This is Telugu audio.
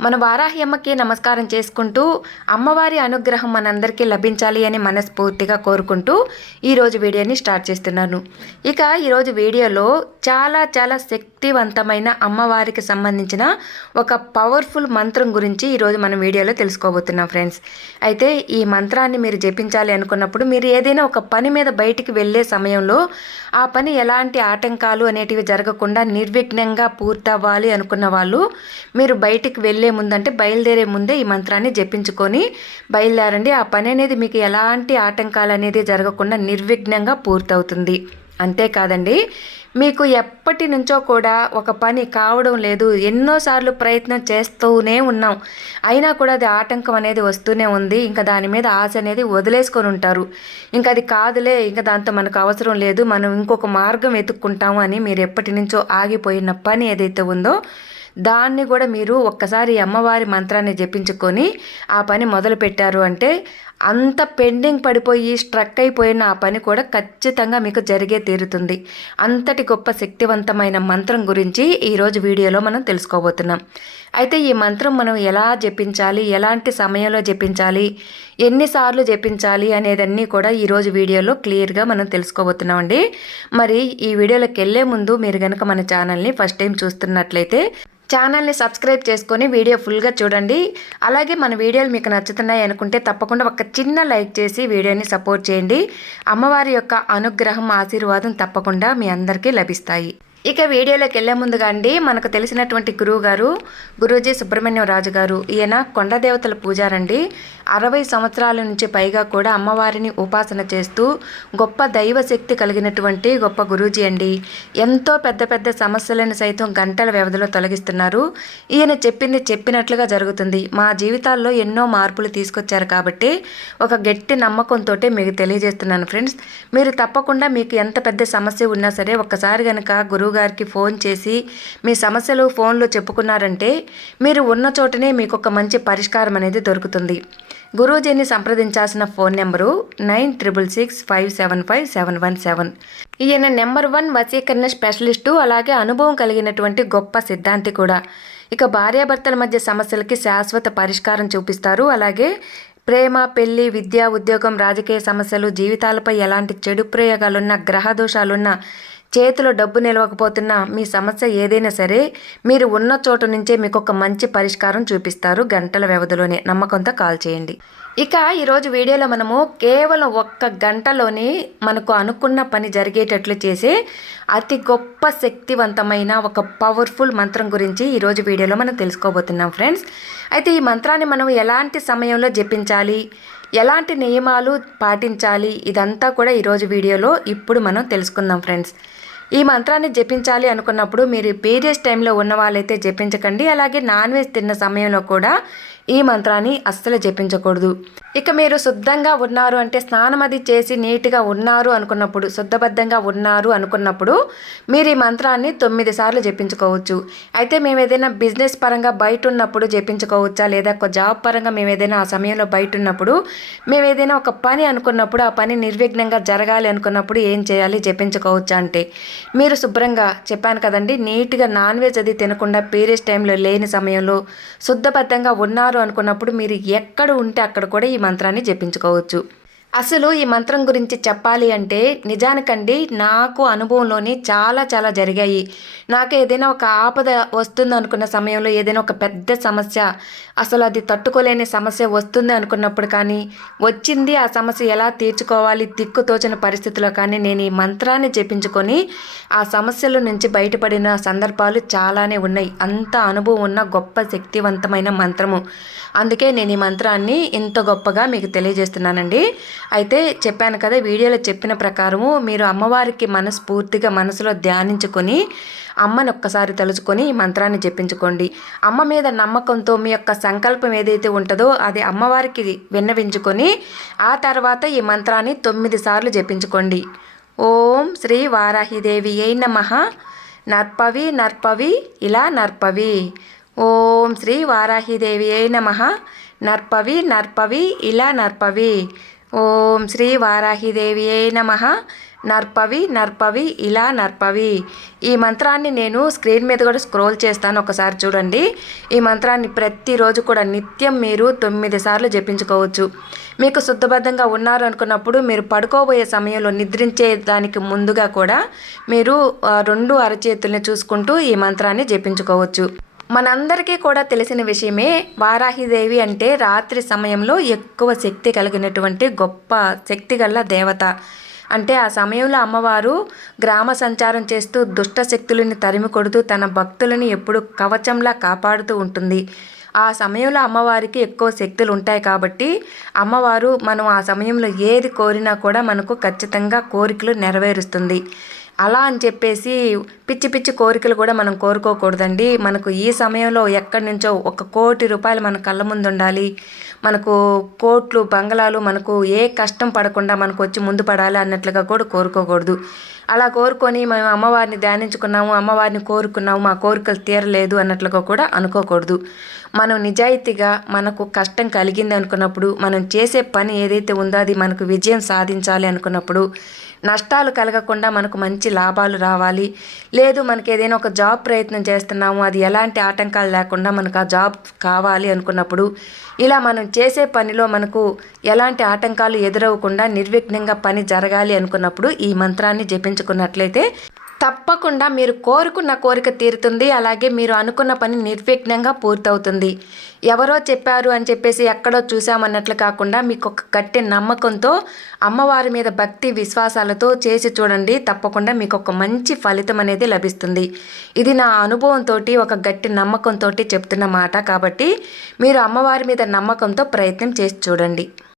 మన వారాహి అమ్మకి నమస్కారం చేసుకుంటూ అమ్మవారి అనుగ్రహం మనందరికీ లభించాలి అని మనస్ఫూర్తిగా కోరుకుంటూ ఈరోజు వీడియోని స్టార్ట్ చేస్తున్నాను. ఇక ఈరోజు వీడియోలో చాలా చాలా శక్తివంతమైన అమ్మవారికి సంబంధించిన ఒక పవర్ఫుల్ మంత్రం గురించి ఈరోజు మనం వీడియోలో తెలుసుకోబోతున్నాం ఫ్రెండ్స్. అయితే ఈ మంత్రాన్ని మీరు జపించాలి అనుకున్నప్పుడు మీరు ఏదైనా ఒక పని మీద బయటికి వెళ్ళే సమయంలో ఆ పని ఎలాంటి ఆటంకాలు అనేటివి జరగకుండా నిర్విఘ్నంగా పూర్తవ్వాలి అనుకున్న వాళ్ళు మీరు బయటికి వెళ్ళి ముందంటే బయలుదేరే ముందే ఈ మంత్రాన్ని జపించుకొని బయలుదేరండి. ఆ పని అనేది మీకు ఎలాంటి ఆటంకాలు అనేది జరగకుండా నిర్విఘ్నంగా పూర్తవుతుంది. అంతేకాదండి మీకు ఎప్పటి నుంచో కూడా ఒక పని కావడం లేదు. ఎన్నోసార్లు ప్రయత్నం చేస్తూనే ఉన్నాం. అయినా కూడా అది ఆటంకం అనేది వస్తూనే ఉంది. ఇంకా దాని మీద ఆశ అనేది వదిలేసుకొని ఉంటారు. ఇంకా అది కాదులే ఇంకా దాంతో మనకు అవసరం లేదు. మనం ఇంకొక మార్గం వెతుక్కుంటాము అని మీరు ఎప్పటి నుంచో ఆగిపోయిన పని ఏదైతే ఉందో దాన్ని కూడా మీరు ఒక్కసారి అమ్మవారి మంత్రాన్ని జపించుకొని ఆ పని మొదలు పెట్టారు అంటే అంత పెండింగ్ పడిపోయి స్ట్రక్ అయిపోయిన ఆ పని కూడా ఖచ్చితంగా మీకు జరిగే తీరుతుంది. అంతటి గొప్ప శక్తివంతమైన మంత్రం గురించి ఈరోజు వీడియోలో మనం తెలుసుకోబోతున్నాం. అయితే ఈ మంత్రం మనం ఎలా జపించాలి? ఎలాంటి సమయంలో జపించాలి? ఎన్నిసార్లు జపించాలి అనేదన్నీ కూడా ఈరోజు వీడియోలో క్లియర్గా మనం తెలుసుకోబోతున్నామండి మరి ఈ వీడియోలోకి వెళ్ళే ముందు మీరు కనుక మన ఛానల్ని ఫస్ట్ టైం చూస్తున్నట్లయితే ఛానల్ని సబ్స్క్రైబ్ చేసుకొని వీడియో ఫుల్గా చూడండి. అలాగే మన వీడియోలు మీకు నచ్చుతున్నాయి అనుకుంటే తప్పకుండా ఒక చిన్న లైక్ చేసి వీడియోని సపోర్ట్ చేయండి. అమ్మవారి యొక్క అనుగ్రహం ఆశీర్వాదం తప్పకుండా మీ అందరికీ లభిస్తాయి. ఇక వీడియోలోకి వెళ్ళే ముందుగా అండి మనకు తెలిసినటువంటి గురువు గారు గురూజీ సుబ్రహ్మణ్యం రాజు గారు. ఈయన కొండదేవతల పూజారండి. అరవై సంవత్సరాల నుంచి పైగా కూడా అమ్మవారిని ఉపాసన చేస్తూ గొప్ప దైవ శక్తి కలిగినటువంటి గొప్ప గురూజీ అండి. ఎంతో పెద్ద పెద్ద సమస్యలను సైతం గంటల వ్యవధిలో తొలగిస్తున్నారు. ఈయన చెప్పింది చెప్పినట్లుగా జరుగుతుంది. మా జీవితాల్లో ఎన్నో మార్పులు తీసుకొచ్చారు కాబట్టి ఒక గట్టి నమ్మకంతో మీకు తెలియజేస్తున్నాను ఫ్రెండ్స్. మీరు తప్పకుండా మీకు ఎంత పెద్ద సమస్య ఉన్నా సరే ఒక్కసారి కనుక గురువు గారికి ఫోన్ చేసి మీ సమస్యలు ఫోన్లో చెప్పుకున్నారంటే మీరు ఉన్న చోటనే మీకు ఒక మంచి పరిష్కారం అనేది దొరుకుతుంది. గురూజీని సంప్రదించాల్సిన phone number nine triple six five seven five seven one seven. ఈయన నెంబర్ వన్ వశీకరణ స్పెషలిస్టు అలాగే అనుభవం కలిగినటువంటి గొప్ప సిద్ధాంతి కూడా. ఇక భార్యాభర్తల మధ్య సమస్యలకి శాశ్వత పరిష్కారం చూపిస్తారు. అలాగే ప్రేమ పెళ్ళి విద్య ఉద్యోగం రాజకీయ సమస్యలు జీవితాలపై ఎలాంటి చెడు ప్రయోగాలున్నా గ్రహ దోషాలున్న చేతిలో డబ్బు నిలవకపోతున్నా మీ సమస్య ఏదైనా సరే మీరు ఉన్న చోటు నుంచే మీకు ఒక మంచి పరిష్కారం చూపిస్తారు గంటల వ్యవధిలోనే. నమ్మకంతో కాల్ చేయండి. ఇక ఈరోజు వీడియోలో మనము కేవలం ఒక్క గంటలోనే మనకు అనుకున్న పని జరిగేటట్లు చేసే అతి గొప్ప శక్తివంతమైన ఒక పవర్ఫుల్ మంత్రం గురించి ఈరోజు వీడియోలో మనం తెలుసుకోబోతున్నాం ఫ్రెండ్స్. అయితే ఈ మంత్రాన్ని మనం ఎలాంటి సమయంలో జపించాలి? ఎలాంటి నియమాలు పాటించాలి? ఇదంతా కూడా ఈరోజు వీడియోలో ఇప్పుడు మనం తెలుసుకుందాం ఫ్రెండ్స్. ఈ మంత్రాన్ని జపించాలి అనుకున్నప్పుడు మీరు పీరియడ్స్ టైంలో ఉన్న వాళ్ళైతే జపించకండి. అలాగే నాన్ వెజ్ తిన్న సమయంలో కూడా ఈ మంత్రాన్ని అస్సలు జపించకూడదు. ఇక మీరు శుద్ధంగా ఉన్నారు అంటే స్నానం అది చేసి నీట్గా ఉన్నారు అనుకున్నప్పుడు శుద్ధబద్ధంగా ఉన్నారు అనుకున్నప్పుడు మీరు ఈ మంత్రాన్ని తొమ్మిది సార్లు జపించుకోవచ్చు. అయితే మేము ఏదైనా బిజినెస్ పరంగా బయట ఉన్నప్పుడు జపించుకోవచ్చా? లేదా ఒక జాబ్ పరంగా మేము ఏదైనా ఆ సమయంలో బయట ఉన్నప్పుడు మేము ఏదైనా ఒక పని అనుకున్నప్పుడు ఆ పని నిర్విఘ్నంగా జరగాలి అనుకున్నప్పుడు ఏం చేయాలి? జపించుకోవచ్చా అంటే మీరు శుభ్రంగా చెప్పాను కదండి నీట్గా నాన్ వెజ్ అది తినకుండా పీరియడ్స్ టైంలో లేని సమయంలో శుద్ధబద్ధంగా ఉన్నారు అనుకున్నప్పుడు మీరు ఎక్కడ ఉంటే అక్కడ కూడా ఈ మంత్రాన్ని జపించుకోవచ్చు. అసలు ఈ మంత్రం గురించి చెప్పాలి అంటే నిజానికండి నాకు అనుభవంలోని చాలా చాలా జరిగాయి. నాకు ఏదైనా ఒక ఆపద వస్తుంది అనుకున్న సమయంలో ఏదైనా ఒక పెద్ద సమస్య అసలు అది తట్టుకోలేని సమస్య వస్తుంది అనుకున్నప్పుడు కానీ వచ్చింది ఆ సమస్య ఎలా తీర్చుకోవాలి దిక్కు తోచిన పరిస్థితిలో కానీ నేను ఈ మంత్రాన్ని జపించుకొని ఆ సమస్యల నుంచి బయటపడిన సందర్భాలు చాలానే ఉన్నాయి. అంత అనుభవం ఉన్న గొప్ప శక్తివంతమైన మంత్రము. అందుకే నేను ఈ మంత్రాన్ని ఇంత గొప్పగా మీకు తెలియజేస్తున్నానండి. అయితే చెప్పాను కదా వీడియోలో చెప్పిన ప్రకారము మీరు అమ్మవారికి మనస్ఫూర్తిగా మనసులో ధ్యానించుకొని అమ్మని ఒక్కసారి తలుచుకొని ఈ మంత్రాన్ని జపించుకోండి. అమ్మ మీద నమ్మకంతో మీ యొక్క సంకల్పం ఏదైతే ఉంటుందో అది అమ్మవారికి విన్నవించుకొని ఆ తర్వాత ఈ మంత్రాన్ని తొమ్మిది సార్లు జపించుకోండి. ఓం శ్రీ వారాహిదేవి ఏ నమ. నర్పవి నర్పవి ఇలా నర్పవి. ఓం శ్రీ వారాహిదేవి ఏ నమ. నర్పవి నర్పవి ఇలా నర్పవి. ఓం శ్రీ వారాహిదేవి అయి నమ. నర్పవి నర్పవి ఇలా నర్పవి. ఈ మంత్రాన్ని నేను స్క్రీన్ మీద కూడా స్క్రోల్ చేస్తాను ఒకసారి చూడండి. ఈ మంత్రాన్ని ప్రతిరోజు కూడా నిత్యం మీరు తొమ్మిది సార్లు జపించుకోవచ్చు. మీకు శుద్ధబద్ధంగా ఉన్నారు అనుకున్నప్పుడు మీరు పడుకోబోయే సమయంలో నిద్రించే దానికి ముందుగా కూడా మీరు రెండు అరచేతుల్ని చూసుకుంటూ ఈ మంత్రాన్ని జపించుకోవచ్చు. మనందరికీ కూడా తెలిసిన విషయమే వారాహిదేవి అంటే రాత్రి సమయంలో ఎక్కువ శక్తి కలిగినటువంటి గొప్ప శక్తి గల దేవత. అంటే ఆ సమయంలో అమ్మవారు గ్రామ సంచారం చేస్తూ దుష్ట శక్తులని తరిమి కొడుతూ తన భక్తులని ఎప్పుడు కవచంలా కాపాడుతూ ఉంటుంది. ఆ సమయంలో అమ్మవారికి ఎక్కువ శక్తులు ఉంటాయి కాబట్టి అమ్మవారు మనం ఆ సమయంలో ఏది కోరినా కూడా మనకు ఖచ్చితంగా కోరికలు నెరవేరుస్తుంది. అలా అని చెప్పేసి పిచ్చి పిచ్చి కోరికలు కూడా మనం కోరుకోకూడదండి. మనకు ఈ సమయంలో ఎక్కడి నుంచో ఒక కోటి రూపాయలు మన కళ్ళ ముందు ఉండాలి. మనకు కోట్లు బంగళాలు మనకు ఏ కష్టం పడకుండా మనకు వచ్చి ముందు పడాలి అన్నట్లుగా కూడా కోరుకోకూడదు. అలా కోరుకొని మేము అమ్మవారిని ధ్యానించుకున్నాము అమ్మవారిని కోరుకున్నాము మా కోరికలు తీరలేదు అన్నట్లుగా కూడా అనుకోకూడదు. మనం నిజాయితీగా మనకు కష్టం కలిగింది అనుకున్నప్పుడు మనం చేసే పని ఏదైతే ఉందో అది మనకు విజయం సాధించాలి అనుకున్నప్పుడు నష్టాలు కలగకుండా మనకు మంచి లాభాలు రావాలి. లేదు మనకి ఏదైనా ఒక జాబ్ ప్రయత్నం చేస్తున్నాము. అది ఎలాంటి ఆటంకాలు లేకుండా మనకు ఆ జాబ్ కావాలి అనుకున్నప్పుడు ఇలా మనం చేసే పనిలో మనకు ఎలాంటి ఆటంకాలు ఎదురవ్వకుండా నిర్విఘ్నంగా పని జరగాలి అనుకున్నప్పుడు ఈ మంత్రాన్ని జపించుకున్నట్లయితే తప్పకుండా మీరు కోరుకున్న కోరిక తీరుతుంది. అలాగే మీరు అనుకున్న పని నిర్విఘ్నంగా పూర్తవుతుంది. ఎవరో చెప్పారు అని చెప్పేసి ఎక్కడో చూసామన్నట్లు కాకుండా మీకు ఒక గట్టి నమ్మకంతో అమ్మవారి మీద భక్తి విశ్వాసాలతో చేసి చూడండి. తప్పకుండా మీకు ఒక మంచి ఫలితం అనేది లభిస్తుంది. ఇది నా అనుభవంతో ఒక గట్టి నమ్మకంతో చెప్తున్న మాట కాబట్టి మీరు అమ్మవారి మీద నమ్మకంతో ప్రయత్నం చేసి చూడండి.